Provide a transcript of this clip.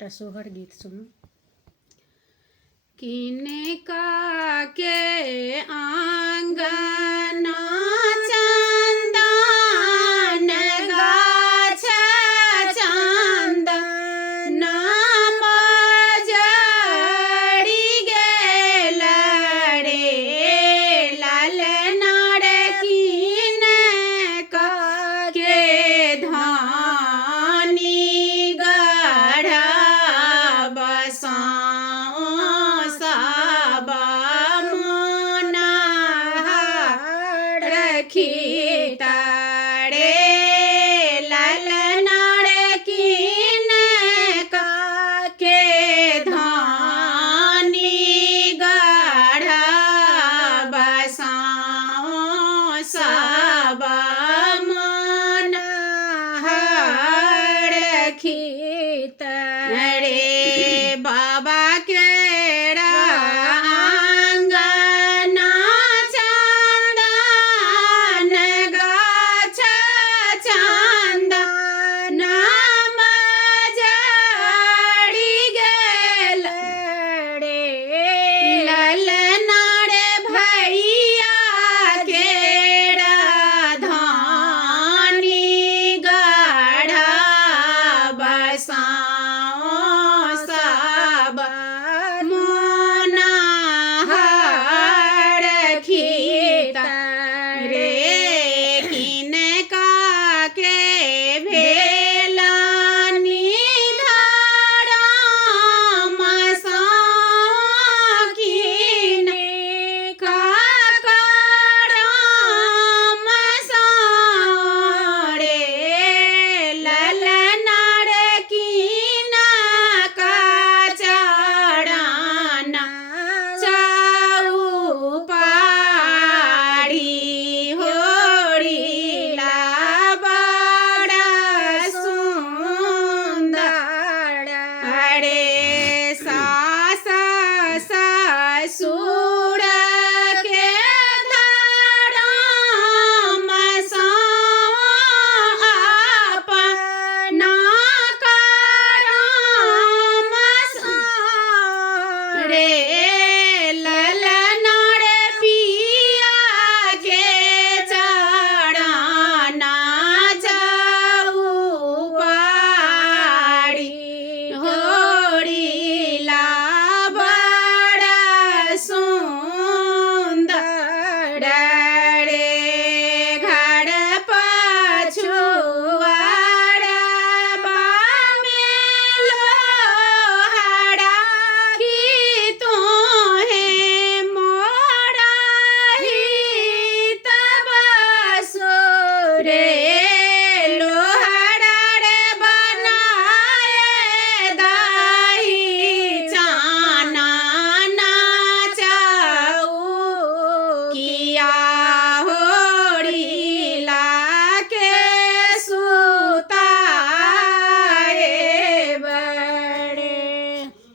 एकटा सोहर गीत सुनू। किनका के आंगना चंदन गाछ चंदन मजरी गेल रे लालना रे किनका के धानी गढ़ा बसाओ सबा मोना रखी तारे लालना रे किनका के धानी गढ़ा बसाओ सबा मोना रखी तारे बाबा के आंगना चंदन गाछ चंदन मजरी गेल रे ललना रे भैया के धानी गढ़ा बसाओ सब मोना रखी तारे किनका के भेलानी धारा मसाओ किनका रे ललना रे किनका चढ़ाना चौपाढ़ी होड़ीला बड़ा सुंदर रे